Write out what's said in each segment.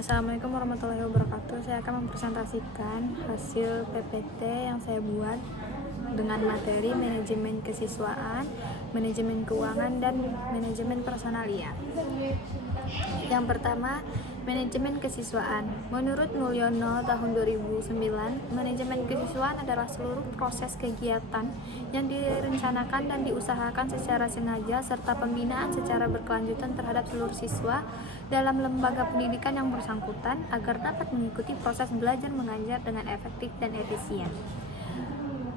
Assalamualaikum warahmatullahi wabarakatuh. Saya akan mempresentasikan hasil PPT yang saya buat dengan materi manajemen kesiswaan, manajemen keuangan, dan manajemen personalia. Yang pertama, manajemen kesiswaan. Menurut Mulyono tahun 2009, manajemen kesiswaan adalah seluruh proses kegiatan yang direncanakan dan diusahakan secara sengaja serta pembinaan secara berkelanjutan terhadap seluruh siswa dalam lembaga pendidikan yang bersangkutan agar dapat mengikuti proses belajar mengajar dengan efektif dan efisien.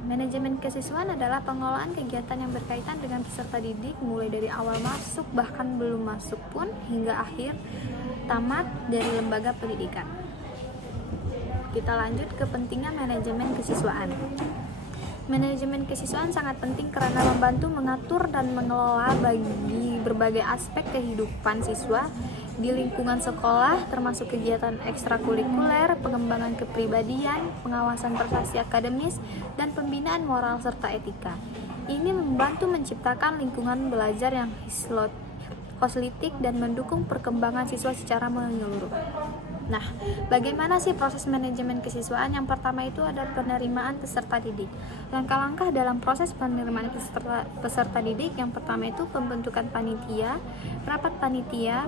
Manajemen kesiswaan adalah pengelolaan kegiatan yang berkaitan dengan peserta didik mulai dari awal masuk bahkan belum masuk pun hingga akhir tamat dari lembaga pendidikan. Kita lanjut ke pentingnya manajemen kesiswaan. Manajemen kesiswaan sangat penting karena membantu mengatur dan mengelola bagi berbagai aspek kehidupan siswa di lingkungan sekolah, termasuk kegiatan ekstrakurikuler, pengembangan kepribadian, pengawasan prestasi akademis, dan pembinaan moral serta etika. Ini membantu menciptakan lingkungan belajar yang holistitik dan mendukung perkembangan siswa secara menyeluruh. Nah, bagaimana sih proses manajemen kesiswaan? Yang pertama itu ada penerimaan peserta didik. Langkah-langkah dalam proses penerimaan peserta didik yang pertama itu pembentukan panitia, rapat panitia,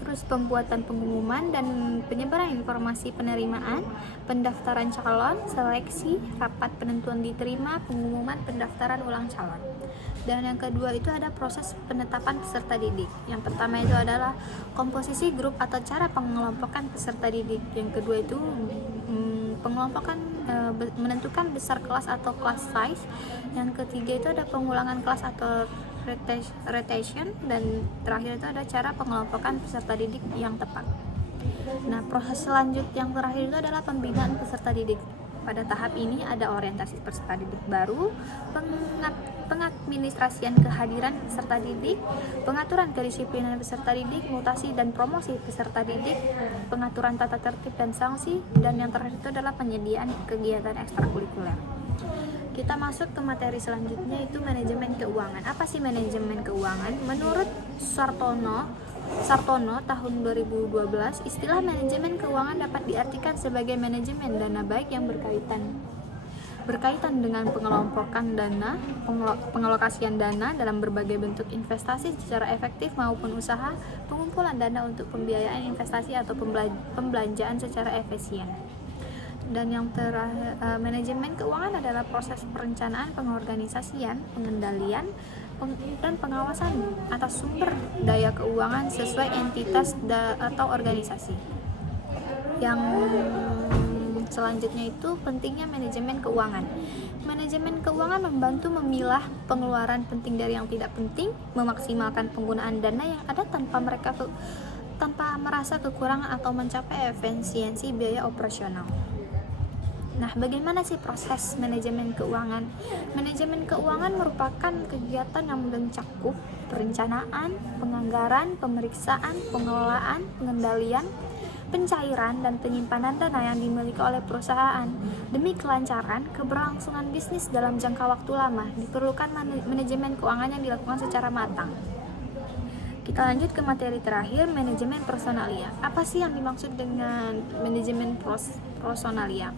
terus pembuatan pengumuman dan penyebaran informasi penerimaan, pendaftaran calon, seleksi, rapat penentuan diterima, pengumuman pendaftaran ulang calon. Dan yang kedua itu ada proses penetapan peserta didik. Yang pertama itu adalah komposisi grup atau cara pengelompokan peserta didik. Yang kedua itu pengelompokan menentukan besar kelas atau class size. Yang ketiga itu ada pengulangan kelas atau rotation, dan terakhir itu ada cara pengelompokan peserta didik yang tepat. Nah, proses selanjut yang terakhir itu adalah pembinaan peserta didik. Pada tahap ini ada orientasi peserta didik baru, pengadministrasian kehadiran peserta didik, pengaturan kedisiplinan peserta didik, mutasi dan promosi peserta didik, pengaturan tata tertib dan sanksi, dan yang terakhir itu adalah penyediaan kegiatan ekstrakurikuler. Kita masuk ke materi selanjutnya, itu manajemen keuangan. Apa sih manajemen keuangan? Menurut Sartono tahun 2012, istilah manajemen keuangan dapat diartikan sebagai manajemen dana baik yang berkaitan dengan pengelompokan dana, pengalokasian dana dalam berbagai bentuk investasi secara efektif maupun usaha, pengumpulan dana untuk pembiayaan investasi atau pembelanjaan secara efisien. Dan yang terakhir, manajemen keuangan adalah proses perencanaan, pengorganisasian, pengendalian, dan pengawasan atas sumber daya keuangan sesuai entitas atau organisasi. Yang selanjutnya itu pentingnya manajemen keuangan. Manajemen keuangan membantu memilah pengeluaran penting dari yang tidak penting, memaksimalkan penggunaan dana yang ada tanpa merasa kekurangan atau mencapai efisiensi biaya operasional. Nah, bagaimana sih proses manajemen keuangan? Manajemen keuangan merupakan kegiatan yang mencakup perencanaan, penganggaran, pemeriksaan, pengelolaan, pengendalian, pencairan, dan penyimpanan dana yang dimiliki oleh perusahaan. Demi kelancaran, keberlangsungan bisnis dalam jangka waktu lama, diperlukan manajemen keuangan yang dilakukan secara matang. Kita lanjut ke materi terakhir, manajemen personalia. Apa sih yang dimaksud dengan manajemen personalia?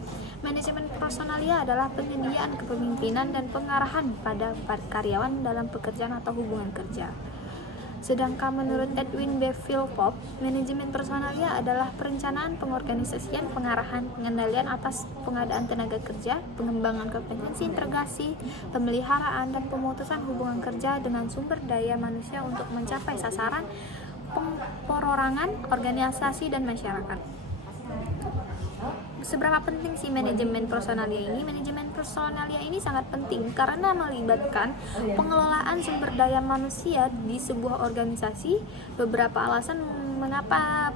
Manajemen personalia adalah penyediaan kepemimpinan dan pengarahan pada karyawan dalam pekerjaan atau hubungan kerja. Sedangkan menurut Edwin B. Philpott, manajemen personalia adalah perencanaan, pengorganisasian, pengarahan, pengendalian atas pengadaan tenaga kerja, pengembangan kompetensi integrasi, pemeliharaan, dan pemutusan hubungan kerja dengan sumber daya manusia untuk mencapai sasaran perorangan, organisasi, dan masyarakat. Seberapa penting sih manajemen personalia ini? Manajemen personalia ini sangat penting karena melibatkan pengelolaan sumber daya manusia di sebuah organisasi. Beberapa alasan mengapa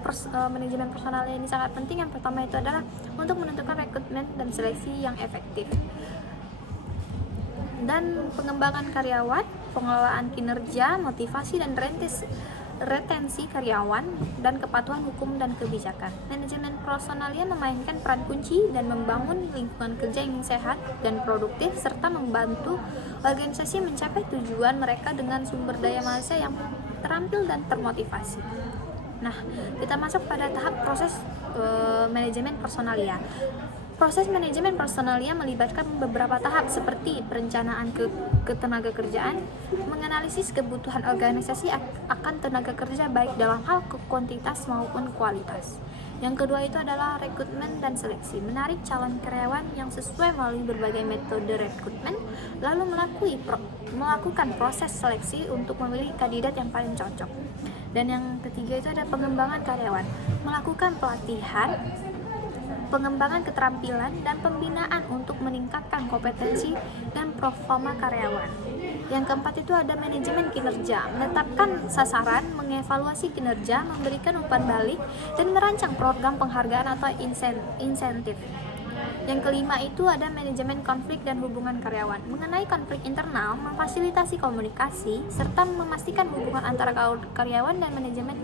manajemen personalia ini sangat penting. Yang pertama itu adalah untuk menentukan rekrutmen dan seleksi yang efektif, dan pengembangan karyawan, pengelolaan kinerja, motivasi dan retensi karyawan, dan kepatuhan hukum dan kebijakan. Manajemen personalia memainkan peran kunci dan membangun lingkungan kerja yang sehat dan produktif serta membantu organisasi mencapai tujuan mereka dengan sumber daya manusia yang terampil dan termotivasi. Nah, kita masuk pada tahap proses manajemen personalia. Proses manajemen personalia melibatkan beberapa tahap seperti perencanaan ketenaga kerjaan, menganalisis kebutuhan organisasi akan tenaga kerja baik dalam hal kuantitas maupun kualitas. Yang kedua itu adalah rekrutmen dan seleksi, menarik calon karyawan yang sesuai melalui berbagai metode rekrutmen, lalu melakukan proses seleksi untuk memilih kandidat yang paling cocok. Dan yang ketiga itu ada pengembangan karyawan, melakukan pelatihan, pengembangan keterampilan, dan pembinaan untuk meningkatkan kompetensi dan performa karyawan. Yang keempat itu ada manajemen kinerja, menetapkan sasaran, mengevaluasi kinerja, memberikan umpan balik, dan merancang program penghargaan atau insentif. Yang kelima itu ada manajemen konflik dan hubungan karyawan, mengenai konflik internal, memfasilitasi komunikasi, serta memastikan hubungan antara karyawan dan manajemen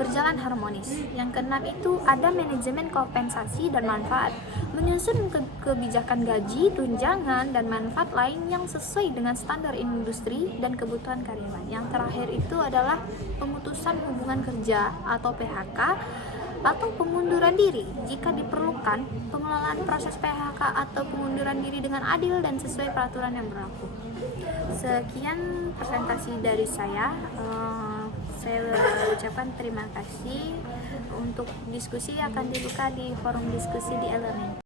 berjalan harmonis. Yang keenam itu ada manajemen kompensasi dan manfaat, menyusun kebijakan gaji, tunjangan, dan manfaat lain yang sesuai dengan standar industri dan kebutuhan karyawan. Yang terakhir itu adalah pemutusan hubungan kerja atau PHK atau pengunduran diri jika diperlukan, pengelolaan proses PHK atau pengunduran diri dengan adil dan sesuai peraturan yang berlaku. Sekian presentasi dari saya. Saya ucapkan terima kasih. Untuk diskusi akan dibuka di forum diskusi di e-learning.